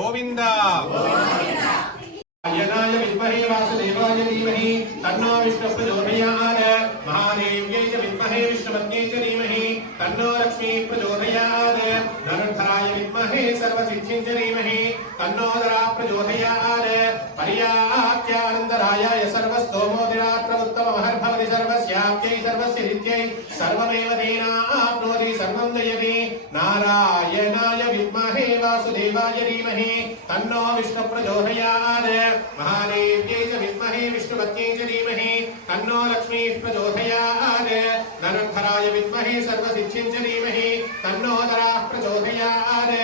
गोविंद यनाय विद्महे वासुदेवाय धीमहि तन्नो विष्णुः प्रचोदयात् महादेव्यै च विद्महे विष्णुपत्न्यै च धीमहि तन्नो लक्ष्मी प्रचोदयात् धनुर्धराय विद्महे सर्वसिद्धिं च धीमहि तन्नो दरा प्रचोदयात् पर्याप्त्यानन्दराय सर्वस्तोमोदिरात्र उत्तममहर्भवति सर्वस्याप्त्यै सर्वस्य नित्यै सर्वमेव तेनाप्नोति सर्वं जयति नारायणाय विद्महे वासुदेवाय धीमहि तन्नो विष्णुः प्रचोदयात् महादेव्यै च विद्महे विष्णुपत्न्यै च धीमहि तन्नो लक्ष्मीः प्रचोदयात् धनुर्धराय विद्महे सर्वसिद्धिं च धीमहि तन्नो दराः प्रचोदयात्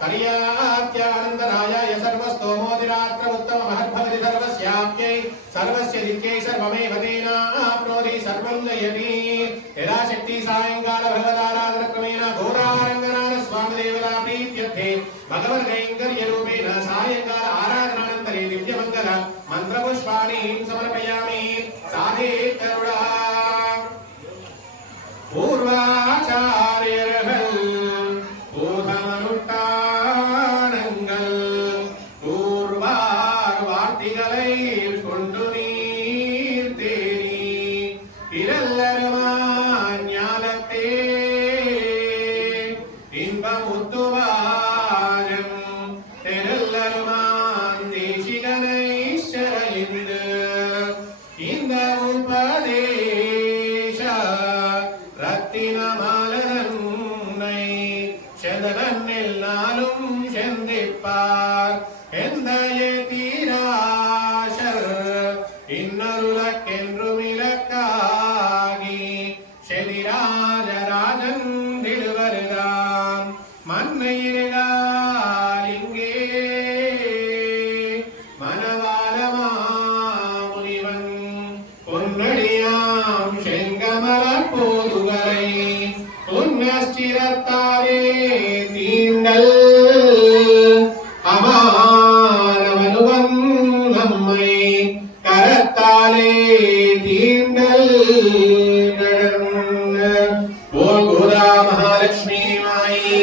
पर्याप्त्यानन्दराय सर्वस्तोमोदिरात्र उत्तममहर्भवति सर्वस्याप्त्यै सर्वस्य नित्यै सर्वमेव तेनाप्नोति सर्वं जयति यदा शक्ति सायंकाल भगवदाराधनक्रमेण घोरारङ्गनाथ स्वामिदेवता प्रीत्यर्थे भगवद्कैङ्कर्यरूपेण सायंकाल आराधनानन्तरे दिव्यमङ्गल मन्त्रपुष्पाणि समर्पयामि साधे करुणा पूर्वाचार्यர்கள் பூதமனுட்டானங்கள் பூர்வார் வார்த்தைகளை கொண்டு நீர் தேரி இரல்லருமான் ஞானத்தே இன்பமுத்துவாரம் தெருல்லருமான் தேசிகனை சரைந்து இந்த உபதேச ரத்தினமாலனை செதரன்னில் நாளும் செந்திப்பார் எந்தையே தீராசர் இன்னருளக்கென்றும் இலக்காகி செதிராஜராஜன் திருவருதாம் மன்னையிருகால் இங்கே மனவாளமா முனிவன் பொன்னடியாம் செங்கமல போதுகளை புண்ணியஸ்திரத்தாரே தீண்டல் அமானவனுவன் நம்மை கரத்தாலே தீண்டல் ஓம் கோதா மகாலட்சுமி மாயி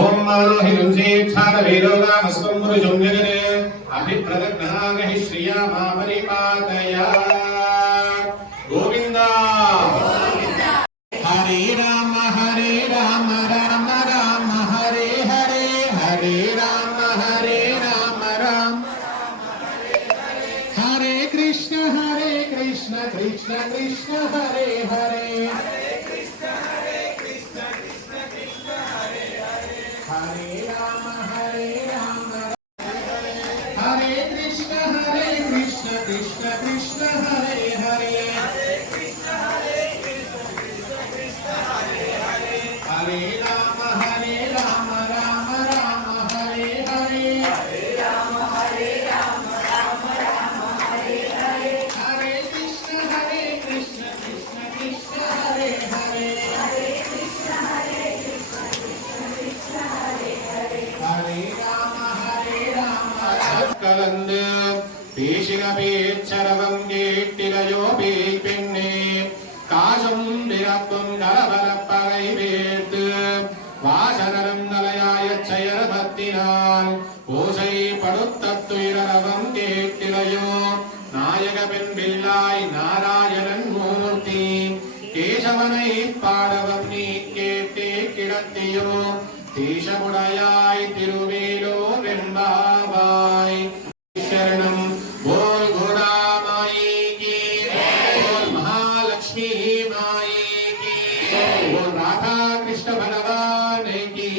ஓம் மனோஹிரும் சேட்சாத வேரோகாமஸ்வம் புருஷம் ஜெகதே அபிப்ரதக்னாகஹி ஸ்ரீயா மாபரிபாதயா கோவிந்தா हरे राम राम राम हरे हरे हरे राम राम हरे कृष्ण कृष्ण कृष्ण हरे हरे हरे राम हरे कृष्ण कृष्ण कृष्ण हरे हरे हरे राम राम हरे हरे हरे राम हरे हरे हरे कृष्ण कृष्ण कृष्ण हरे हरे हरे राम कलंद தேசிகபேச்சரவம் கேட்டிலையோ பேய் பெண்ணே காசும் பிறப்பும் நலவலப்பகை வேர்த்து வாசனரும் நலையாய செயல்பத்தினால் ஓசை படுத்துயிரவம் கேட்டிலையோ நாயக பெண் பிள்ளாய் நாராயணன் மூர்த்தி கேசவனை பாடவம் நீ கேட்டே கிடத்தியோ தேசமுடையாய் திருவேலோ வெம்பாவாய் शरणम बोल घोड़ा माई की बोल महालक्ष्मी माई की बोल राधा कृष्ण भगवान की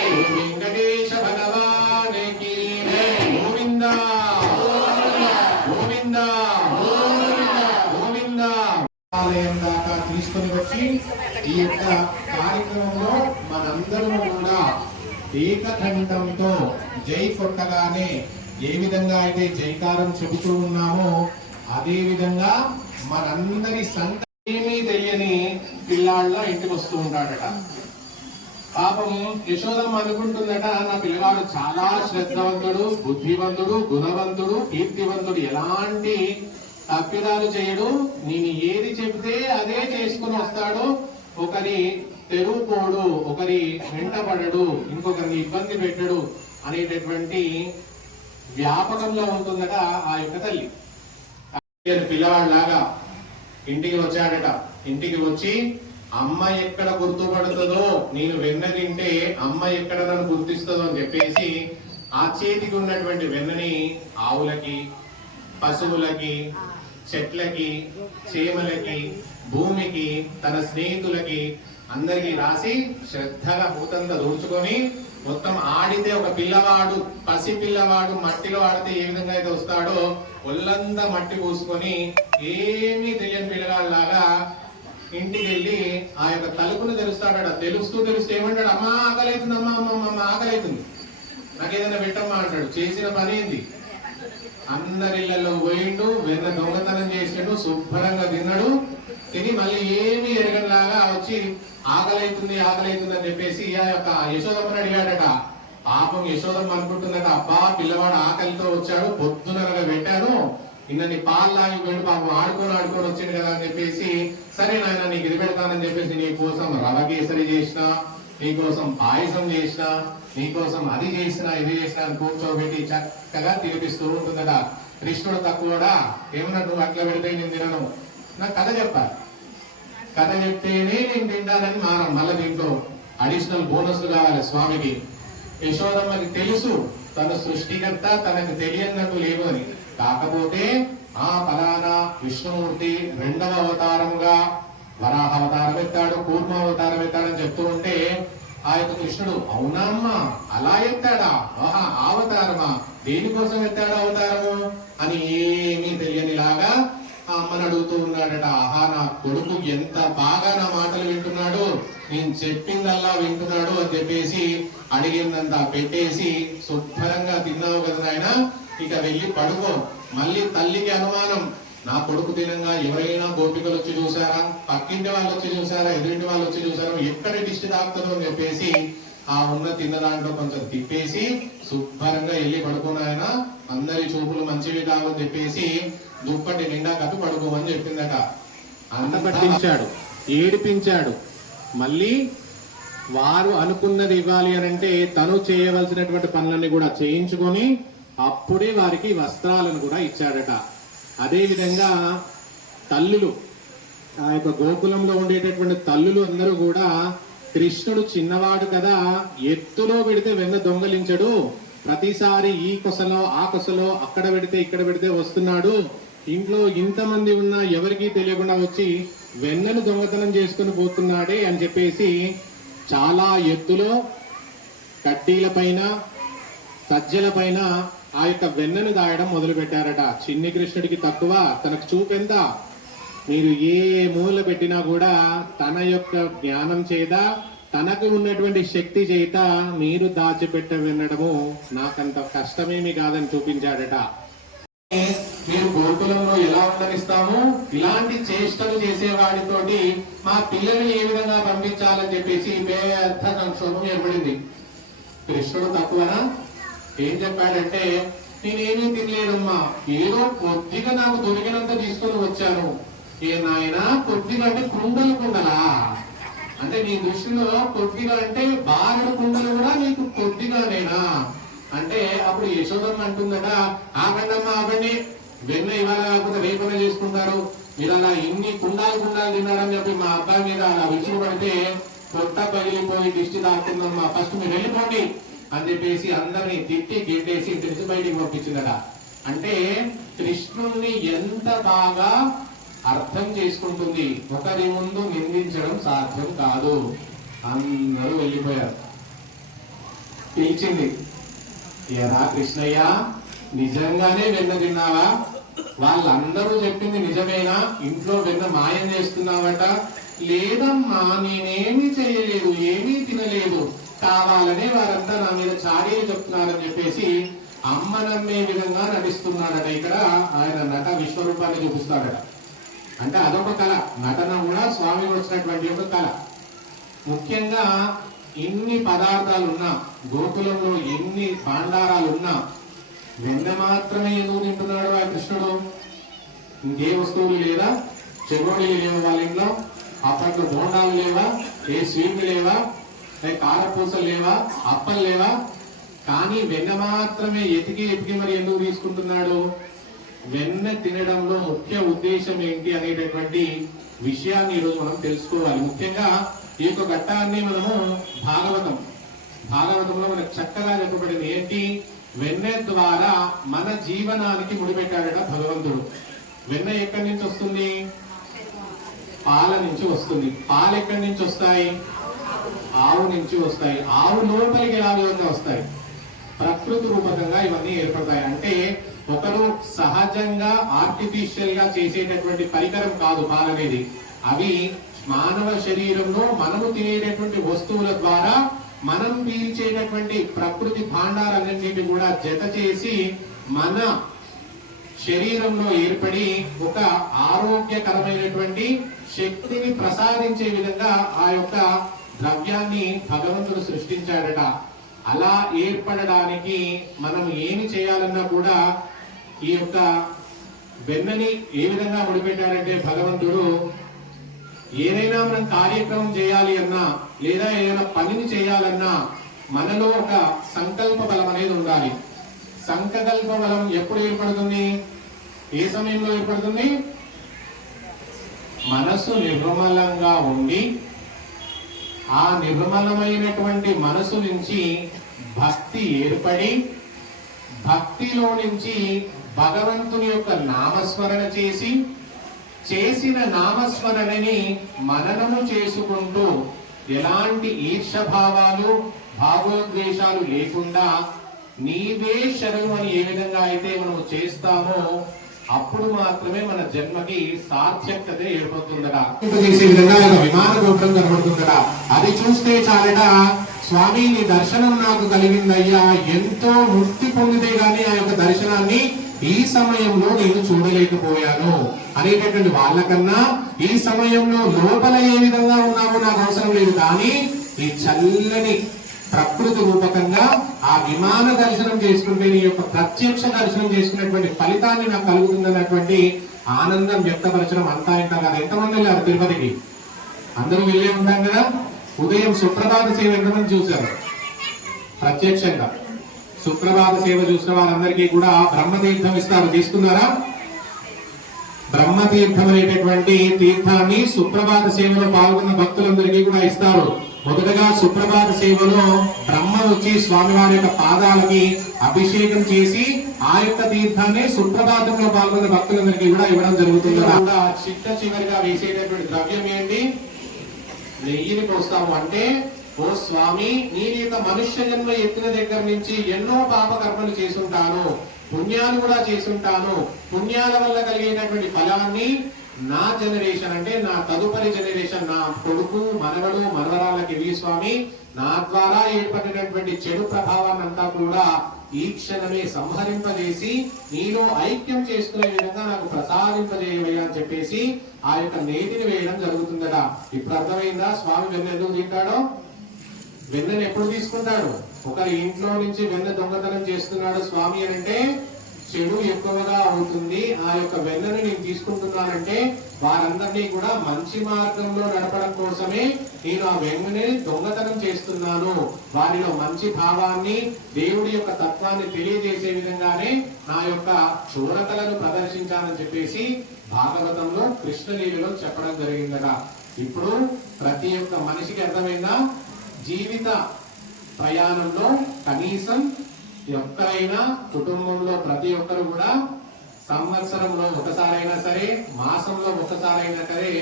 बोल वेंकटेश भगवान की गोविंदा गोविंदा गोविंदा ఆలయం దాకా తీసుకొని వచ్చి ఈ యొక్క కార్యక్రమంలో మనందరం కూడా ఏకకంఠంతో జై కొట్టగానే ఏ విధంగా అయితే జైకారం చెబుతూ ఉన్నామో అదే విధంగా మనందరి ఏమీ తెలియని పిల్లాళ్ళ ఇంటికి వస్తూ ఉంటాడట. పాపం యశోదమ్మ అనుకుంటుందట, నా పిల్లవాడు చాలా శ్రద్ధవంతుడు, బుద్ధివంతుడు, గుణవంతుడు, కీర్తివంతుడు, ఎలాంటి తప్పిదాలు చేయడు, నేను ఏది చెబితే అదే చేసుకుని వస్తాడు, ఒకరి తెరువు పోడు, ఒకరి వెంటపడడు, ఇంకొకరిని ఇబ్బంది పెట్టడు, అనేటటువంటి వ్యాపకంలో ఉంటుందట ఆ యొక్క తల్లి. పిల్లవాడిలాగా ఇంటికి వచ్చాడట. ఇంటికి వచ్చి అమ్మ ఎక్కడ గుర్తుపడుతుందో, నేను వెన్న తింటే అమ్మ ఎక్కడ నన్ను గుర్తిస్తుందో అని చెప్పేసి ఆ చేతికి ఉన్నటువంటి వెన్నని ఆవులకి, పశువులకి, చెట్లకి, చేమలకి, భూమికి, తన స్నేహితులకి అందరికీ రాసి శ్రద్ధగా పూతంతా దూర్చుకొని మొత్తం ఆడితే ఒక పిల్లవాడు, పసి పిల్లవాడు మట్టిలో ఆడితే ఏ విధంగా అయితే వస్తాడో ఒళ్ళంతా మట్టి పూసుకొని ఏమీ తెలియని పిల్లగాళ్ళలాగా ఇంటికి వెళ్ళి ఆ యొక్క తలుపును తెరుస్తాడట. తెలుస్తూ ఏమంటాడు, అమ్మ ఆకలి అవుతుంది, అమ్మ ఆకలి అవుతుంది, నాకు ఏదైనా పెట్టమ్మా అంటాడు. చేసిన పని ఏంది? అందరిళ్లలో పోయిండు, వెన్న దొంగతనం చేసిండు, శుభ్రంగా తిన్నాడు. తిని మళ్ళీ ఏమి ఎరగనిలాగా వచ్చి ఆకలి అవుతుంది అని చెప్పేసి ఆ యొక్క యశోదమ్మని అడిగాడట. పాపం యశోదమ్మ అనుకుంటుందట, అబ్బా పిల్లవాడు ఆకలితో వచ్చాడు, పొద్దుననగా పెట్టాను, ఇన్నని పాలు లాగి పోయిండు, పాపం ఆడుకొని వచ్చింది కదా అని చెప్పేసి, సరే నాయన నీకు ఇది పెడతానని చెప్పేసి నీ కోసం రవ కేసరి చేసిన, నీకోసం పాయసం చేసిన, నీకోసం అది చేసిన ఇది చేసిన అని కూర్చోబెట్టి చక్కగా తినిపిస్తూ ఉంటుందట. కృష్ణుడు తక్కువడా, ఏమన్నా నువ్వు అట్లా పెడితే నేను తినను, నాకు కథ చెప్పాలి, కథ చెప్తేనే నేను తింటానని మానం. మళ్ళీ దీంట్లో అడిషనల్ బోనస్లు కావాలి స్వామికి. యశోదమ్మకి తెలుసు తన సృష్టికర్త తనకు తెలియనట్టు లేదు అని. కాకపోతే ఆ ఫలానా విష్ణుమూర్తి రెండవ అవతారంగా వరాహ అవతారం ఎత్తాడు, కూర్మ అవతారం ఎత్తాడని చెప్తూ ఉంటే ఆ యొక్క కృష్ణుడు అవునా అమ్మా అలా ఎత్తాడా, ఆహా అవతారమా, దేనికోసం ఎత్తాడు అవతారము అని ఏమీ తెలియనిలాగా ఆ అమ్మని అడుగుతూ ఉన్నాడట. ఆహా నా కొడుకు ఎంత బాగా నా మాటలు వింటున్నాడు, నేను చెప్పిందల్లా వింటున్నాడు అని చెప్పేసి అడిగిందంతా పెట్టేసి, శుభ్రంగా తిన్నావు కదా నాయన, ఇక వెళ్ళి పడుకో. మళ్ళీ తల్లికి అనుమానం, నా కొడుకు తినంగా ఎవరైనా గోపికలు వచ్చి చూసారా, పక్కింటి వాళ్ళు వచ్చి చూసారా, ఎదురింటి వాళ్ళు వచ్చి చూసారా, ఎక్కడ దిష్టి తాకుతుందో అని చెప్పేసి ఆ తిన్న దాంట్లో కొంచెం తిప్పేసి శుభ్రంగా వెళ్ళి పడుకున్నాయన, అందరి చూపులు మంచివి కావని చెప్పేసి దుప్పటి నిండా కప్పి పడుకోమని చెప్పిందట. అన్న పట్టించాడు, ఏడిపించాడు. మళ్ళీ వారు అనుకున్నది ఇవ్వాలి అని అంటే తను చేయవలసినటువంటి పనులన్నీ కూడా చేయించుకొని అప్పుడే వారికి వస్త్రాలను కూడా ఇచ్చాడట. అదే విధంగా తల్లులు, ఆ యొక్క గోకులంలో ఉండేటటువంటి తల్లులు అందరూ కూడా కృష్ణుడు చిన్నవాడు కదా, ఎత్తులో పెడితే వెన్న దొంగలించడు, ప్రతిసారి ఈ కొసలో ఆ కొసలో అక్కడ పెడితే ఇక్కడ పెడితే వస్తున్నాడు, ఇంట్లో ఇంతమంది ఉన్నా ఎవరికీ తెలియకుండా వచ్చి వెన్నను దొంగతనం చేసుకుని పోతున్నాడే అని చెప్పేసి చాలా ఎత్తులో కడ్డీల పైన సజ్జల పైన ఆ యొక్క వెన్నను దాయడం మొదలు పెట్టారట. చిన్ని కృష్ణుడికి తక్కువ, తనకు చూపెంత, మీరు ఏ మూల పెట్టినా కూడా తన యొక్క జ్ఞానం చేత తనకు ఉన్నటువంటి శక్తి చేత మీరు దాచిపెట్ట వినడము నాకంత కష్టమేమి కాదని చూపించాడట. మీరు గోకులంలో ఎలా ఉండనిస్తాము, ఇలాంటి చేష్టలు చేసేవాడితోటి మా పిల్లల్ని ఏ విధంగా పంపించాలని చెప్పేసి పెద్ద సంక్షోభం ఏర్పడింది. కృష్ణుడు తక్కువనా, ఏం చెప్పాడంటే నేనేమీ తినలేదమ్మా, ఏదో కొద్దిగా నాకు దొరికినంత తీసుకుని వచ్చాను. ఏ నాయనా కొద్దిగా అంటే కుండలా, అంటే నీ దృష్టిలో కొద్దిగా అంటే బారెడు కుండలు కూడా నీకు కొద్దిగానేనా అంటే, అప్పుడు యశోదమ్మ అంటుందట, ఆగండమ్మా ఆగండి, వెన్న ఇవాళ కాకపోతే రేపనే చేసుకుంటారు, మీరు అలా ఇన్ని కుండాలు తిన్నాడని చెప్పి మా అబ్బాయి మీద అలా విసుగు పడితే పొట్ట పగిలిపోయి దిష్టి తాకుతుందమ్మా, ఫస్ట్ మీరు వెళ్ళిపోండి అని చెప్పేసి అందరినీ తిట్టి గెట్టేసి తెలిసి బయటికి పంపించిందట. అంటే కృష్ణుణ్ణి ఎంత బాగా అర్థం చేసుకుంటుంది. ఒకరి ముందు నిందించడం సాధ్యం కాదు. అందరూ వెళ్ళిపోయారు. పిలిచింది, ఎరా కృష్ణయ్య నిజంగానే వెన్న తిన్నావా, వాళ్ళందరూ చెప్పింది నిజమేనా, ఇంట్లో వెన్న మాయం చేస్తున్నావట, లేదమ్మా నేనేమీ చేయలేదు, ఏమీ తినలేదు, కావాలనే వారంతా నా మీద చాడీలు చెప్తున్నారని చెప్పేసి అమ్మ నమ్మే విధంగా నటిస్తున్నాడట. ఇక్కడ ఆయన నట విశ్వరూపాన్ని చూపిస్తాడట. అంటే అదొక కళ, నటన కూడా స్వామి వచ్చినటువంటి ఒక కళ. ముఖ్యంగా ఎన్ని పదార్థాలు ఉన్నా, గోకులంలో ఎన్ని పాండారాలు ఉన్నా వెన్న మాత్రమే ఎందుకు తింటున్నాడు ఆ కృష్ణుడు? ఇంకే వస్తువులు లేదా, చెగోడీలు లేవా వాళ్ళ ఇంట్లో, అప్పట్లో బోండాలు లేవా, ఏ స్వీట్లు లేవా, కారపూసలు లేవా, అప్పలు లేవా, కానీ వెన్న మాత్రమే ఎతికి మరి ఎందుకు తీసుకుంటున్నాడు? వెన్న తినడంలో ముఖ్య ఉద్దేశం ఏంటి అనేటటువంటి విషయాన్ని ఈరోజు మనం తెలుసుకోవాలి. ముఖ్యంగా ఈ యొక్క ఘట్టాన్ని మనము భాగవతంలో మనకు చక్కగా చెప్పబడింది. ఏంటి? వెన్న ద్వారా మన జీవనానికి ముడిపెట్టాడట భగవంతుడు. వెన్న ఎక్కడి నుంచి వస్తుంది? పాల నుంచి వస్తుంది. పాలు ఎక్కడి నుంచి వస్తాయి? ఆవు నుంచి వస్తాయి. ఆవు లోపలికి ఎలా విధంగా వస్తాయి? ప్రకృతి రూపకంగా ఇవన్నీ ఏర్పడతాయి. అంటే ఒకరు సహజంగా ఆర్టిఫిషియల్ గా చేసేటటువంటి పరికరం కాదు పాలనేది. అవి మానవ శరీరంలో మనము తినేటటువంటి వస్తువుల ద్వారా మనం పీల్చేటటువంటి ప్రకృతి భాండాలన్నింటినీ కూడా జత చేసి మన శరీరంలో ఏర్పడి ఒక ఆరోగ్యకరమైనటువంటి శక్తిని ప్రసాదించే విధంగా ఆ యొక్క ద్రవ్యాన్ని భగవంతుడు సృష్టించాడట. అలా ఏర్పడడానికి మనం ఏమి చేయాలన్నా కూడా ఈ యొక్క వెన్నని ఏ విధంగా ముడిపెట్టారంటే భగవంతుడు ఏదైనా మనం కార్యక్రమం చేయాలి అన్నా లేదా ఏదైనా పనిని చేయాలన్నా మనలో ఒక సంకల్ప బలం అనేది ఉండాలి. సంకల్ప బలం ఎప్పుడు ఏర్పడుతుంది? ఏ సమయంలో ఏర్పడుతుంది? మనసు నిర్మలంగా ఉండి ఆ నిర్మలమైనటువంటి మనసు నుంచి భక్తి ఏర్పడి భక్తిలో నుంచి భగవంతుని యొక్క నామస్మరణ చేసిన నామస్మరణని మననము చేసుకుంటూ ఎలాంటి ఈర్షభావాలు భావోద్వేషాలు లేకుండా నీవే శరణు అని ఏ విధంగా అయితే మనం చేస్తామో అప్పుడు మాత్రమే మన జన్మకి సార్థకత ఏర్పడుతుందట. చేసే విధంగా విమాన గోపురం కనబడుతుందట. అది చూస్తే చాలట స్వామి నీ దర్శనం నాకు కలిగిందయ్యా, ఎంతో ముక్తి పొందితే గాని ఆ యొక్క దర్శనాన్ని ఈ సమయంలో నేను చూడలేకపోయాను అనేటటువంటి వాళ్ళకన్నా ఈ సమయంలో లోపల ఏ విధంగా ఉన్నామో నాకు అవసరం లేదు, కానీ ఈ చల్లని ప్రకృతి రూపకంగా ఆ విమాన దర్శనం చేసుకుంటే నీ యొక్క ప్రత్యక్ష దర్శనం చేసుకున్నటువంటి ఫలితాన్ని నాకు కలుగుతుందన్నటువంటి ఆనందం వ్యక్తపరచడం అంతా ఇంత కాదు. ఎంతమంది వెళ్ళారు తిరుపతికి? అందరూ వెళ్ళే ఉంటాం కదా. ఉదయం సుప్రభాత సేవ ఎంతమంది చూశారు? ప్రత్యక్షంగా సుప్రభాత సేవ చూసిన వారందరికీ కూడా బ్రహ్మతీర్థం ఇస్తారు. తీసుకున్నారా? బ్రహ్మతీర్థం అనేటటువంటి తీర్థాన్ని సుప్రభాత సేవలో పాల్గొన్న భక్తులందరికీ కూడా ఇస్తారు. మొదటగా సుప్రభాత సేవలో బ్రహ్మ వచ్చి స్వామివారి యొక్క పాదాలకి అభిషేకం చేసి ఆ యొక్క తీర్థాన్ని సుప్రభాతంలో పాల్గొన్న భక్తులందరికీ కూడా ఇవ్వడం జరుగుతుంది. చిట్ట చివరిగా వేసేటటువంటి ద్రవ్యం ఏంటి? నెయ్యిని పోస్తాము. అంటే ఓ స్వామి, నేను యొక్క మనుష్య జన్మ ఎత్తిన దగ్గర నుంచి ఎన్నో పాప కర్మలు చేసుంటాను, పుణ్యాలు కూడా చేసుంటాను. పుణ్యాల వల్ల కలిగేటటువంటి ఫలాన్ని నా జనరేషన్ అంటే నా తదుపరి జనరేషన్, నా కొడుకు మనవడు మనవరాలకి ఇవి స్వామి, నా ద్వారా ఏర్పడినటువంటి చెడు ప్రభావాన్ని అంతా కూడా ఈ క్షణమే సంహరింపజేసి నీలో ఐక్యం చేసుకునే విధంగా నాకు ప్రసాదింపజేయవయ్యా అని చెప్పేసి ఆ యొక్క నేతిని వేయడం జరుగుతుందట. ఇప్పుడు అర్థమైందా స్వామి వెన్న ఎందుకు తింటాడో? వెన్నను ఎప్పుడు తీసుకుంటాడు? ఒకరి ఇంట్లో నుంచి వెన్న దొంగతనం చేస్తున్నాడు స్వామి అని అంటే చెడు ఎక్కువగా అవుతుంది. ఆ యొక్క వెన్నను నేను తీసుకుంటున్నానంటే వారందరినీ కూడా మంచి మార్గంలో నడపడం కోసమే నేను ఆ వెన్నని దొంగతనం చేస్తున్నాను. వారిలో మంచి భావాన్ని, దేవుడి యొక్క తత్వాన్ని తెలియజేసే విధంగానే నా యొక్క చోరకలను ప్రదర్శించానని చెప్పేసి భాగవతంలో కృష్ణలీలలో చెప్పడం జరిగిందట. ఇప్పుడు ప్రతి ఒక్క మనిషికి అర్థమైందా? జీవిత ప్రయాణంలో కనీసం ఒక్కరైనా కుటుంబంలో ప్రతి ఒక్కరు కూడా సంవత్సరంలో ఒకసారైనా సరే, మాసంలో ఒకసారైనా సరే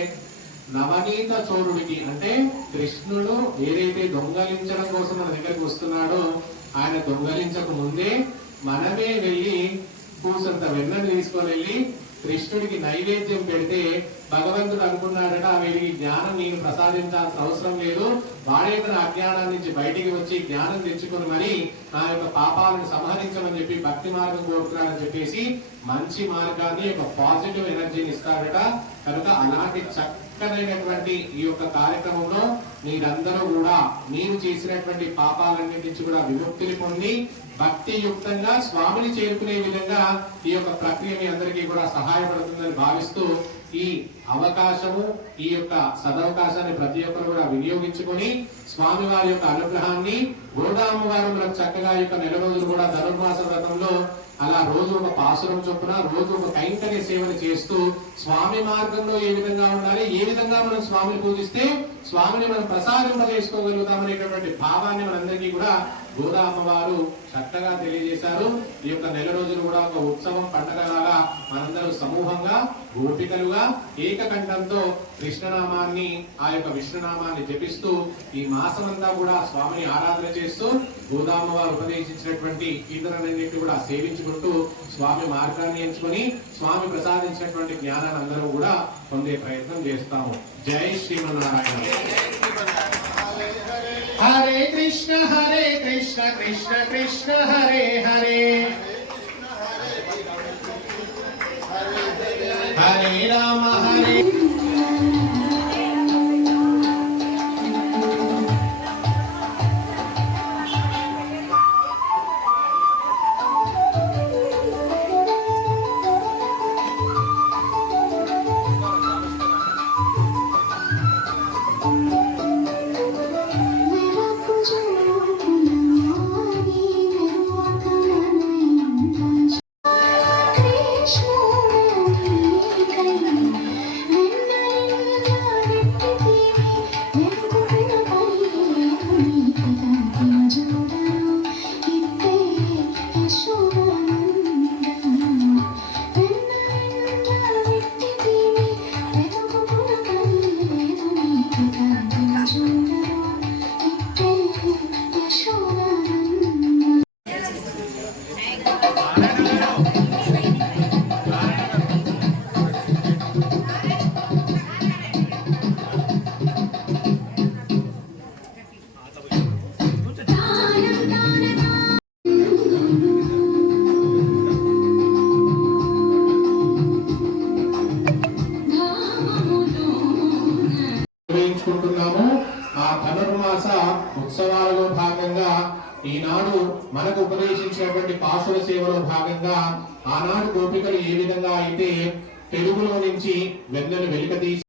నవనీత చోరుడికి అంటే కృష్ణుడు ఏదైతే దొంగలించడం కోసం మన దగ్గరికి వస్తున్నాడో ఆయన దొంగలించక ముందే మనమే వెళ్ళి కూసంత వెన్నను తీసుకొని వెళ్ళి కృష్ణుడికి నైవేద్యం పెడితే భగవంతుడు అనుకున్నాడట, వీరికి జ్ఞానం నేను ప్రసాదించాల్సిన అవసరం లేదు, వాడే తన అజ్ఞానం నుంచి బయటికి వచ్చి జ్ఞానం తెచ్చుకొని మరి నా యొక్క పాపాలను సంహరించమని చెప్పి భక్తి మార్గం కోరుతున్నాడని చెప్పేసి మంచి మార్గాన్ని ఒక పాజిటివ్ ఎనర్జీని ఇస్తాడట. కనుక అలాంటి చక్కనైనటువంటి ఈ యొక్క కార్యక్రమంలో మీరందరూ కూడా మీరు చేసినటువంటి పాపాలన్నింటి నుంచి కూడా విముక్తిని పొంది భక్తి యుక్తంగా స్వామిని చేరుకునే విధంగా ఈ యొక్క ప్రక్రియ మీ అందరికీ కూడా సహాయపడుతుందని భావిస్తూ ఈ అవకాశము, ఈ యొక్క సదవకాశాన్ని ప్రతి ఒక్కరు కూడా వినియోగించుకొని స్వామివారి యొక్క అనుగ్రహాన్ని గోదామ్మవారు మనకు చక్కగా యొక్క నెల రోజులు కూడా ధనుర్మాస వ్రతంలో అలా రోజు ఒక పాసురం చొప్పున రోజు ఒక కైంకర్య సేవలు చేస్తూ స్వామి మార్గంలో ఏ విధంగా ఉండాలి, ఏ విధంగా మనం స్వామిని పూజిస్తే స్వామిని మనం ప్రసాదింపజేసుకోగలుగుతామనేటువంటి భావాన్ని మనందరికీ కూడా గోదా అమ్మవారు చక్కగా తెలియజేశారు. ఈ యొక్క నెల రోజులు కూడా ఒక ఉత్సవం పండగలాగా మనందరూ సమూహంగా గోపికలుగా ఏకకంఠంతో కృష్ణనామాన్ని, ఆ యొక్క విష్ణునామాన్ని జపిస్తూ ఈ మాసమంతా కూడా స్వామిని ఆరాధన చేస్తూ గోదామ్మవారు ఉపదేశించినటువంటి కీర్తనలన్నింటినీ కూడా సేవించుకుంటూ స్వామి మార్గాన్ని ఎంచుకొని స్వామి ప్రసాదించినటువంటి జ్ఞానాన్ని అందరూ కూడా పొందే ప్రయత్నం చేస్తాము. జై శ్రీమన్నారాయణ. హరే కృష్ణ కృష్ణ కృష్ణ హరే హరే, హరే రామ హరే నిర్వహించుకుంటున్నాము. ఆ ధనుర్మాస ఉత్సవాలలో భాగంగా ఈనాడు మనకు ఉపదేశించినటువంటి పాశుర సేవలో భాగంగా ఆనాడు గోపికలు ఏ విధంగా అయితే తెలుగులో నుంచి వెన్నెలు వెలికతీసి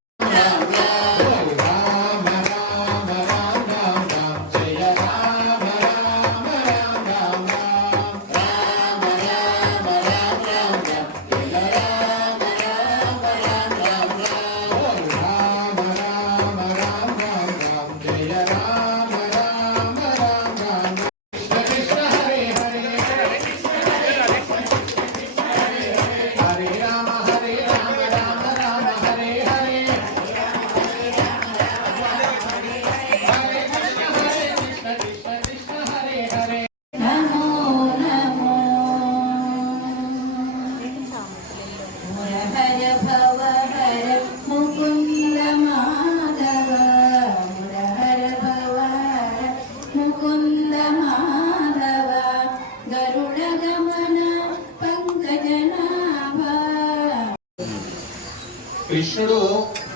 కృష్ణుడు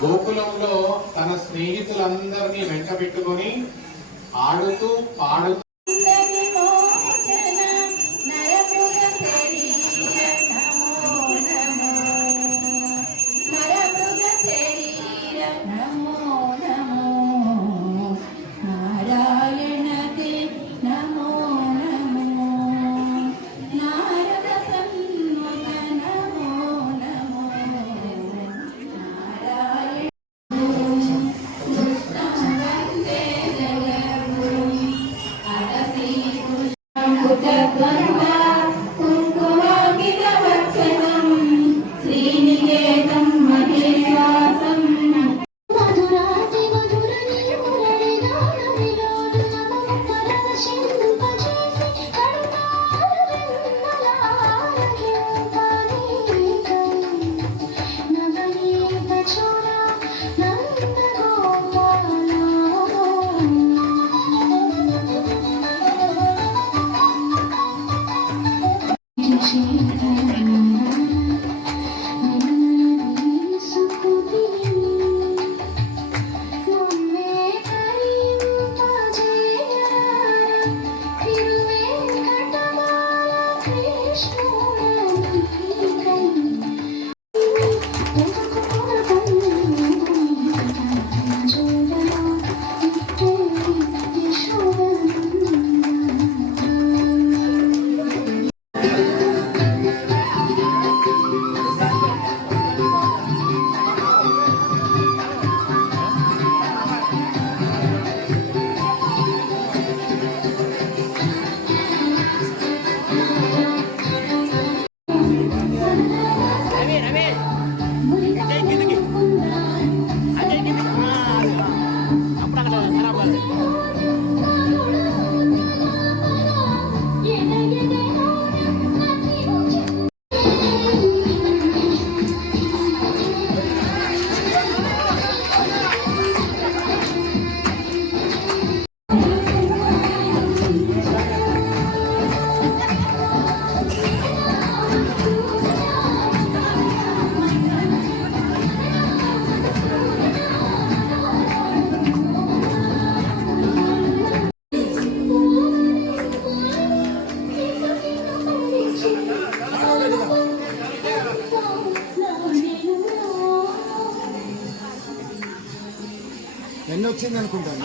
గోకులంలో తన స్నేహితులందరినీ వెంట పెట్టుకొని ఆడుతూ పాడుతూ ఎన్ని వచ్చింది అనుకుంటాను.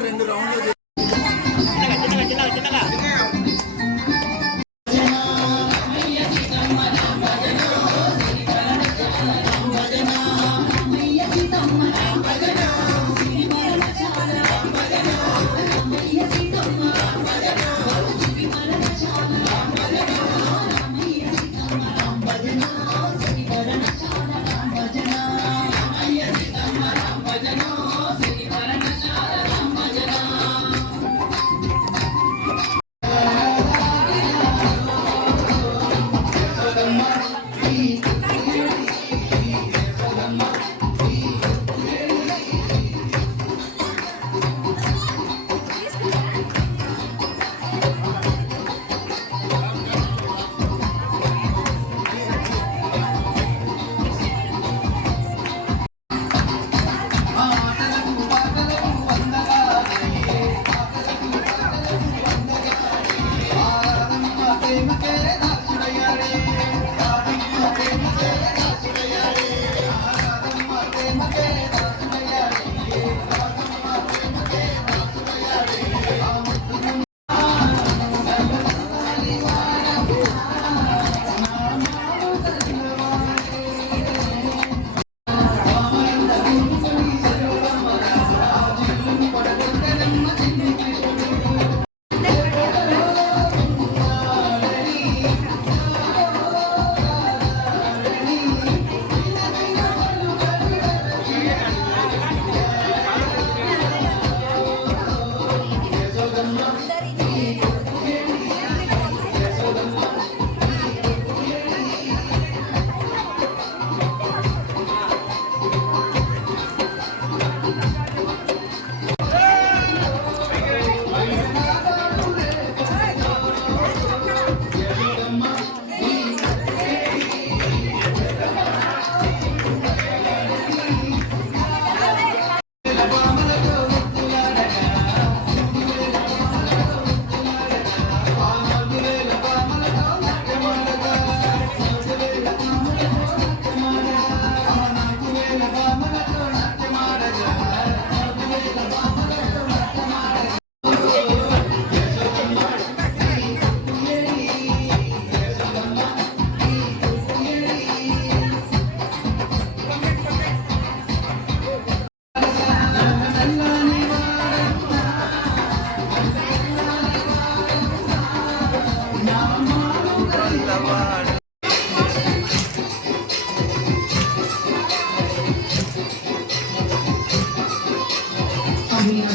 రెండు రౌండ్లు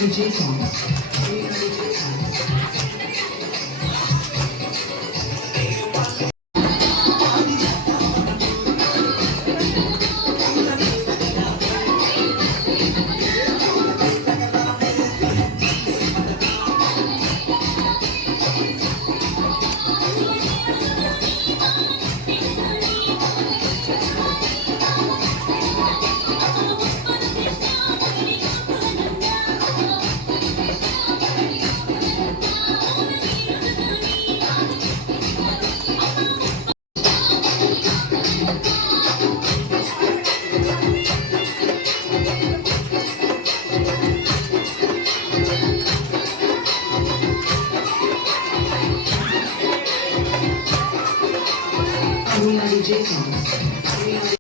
DJ songs. DJ songs.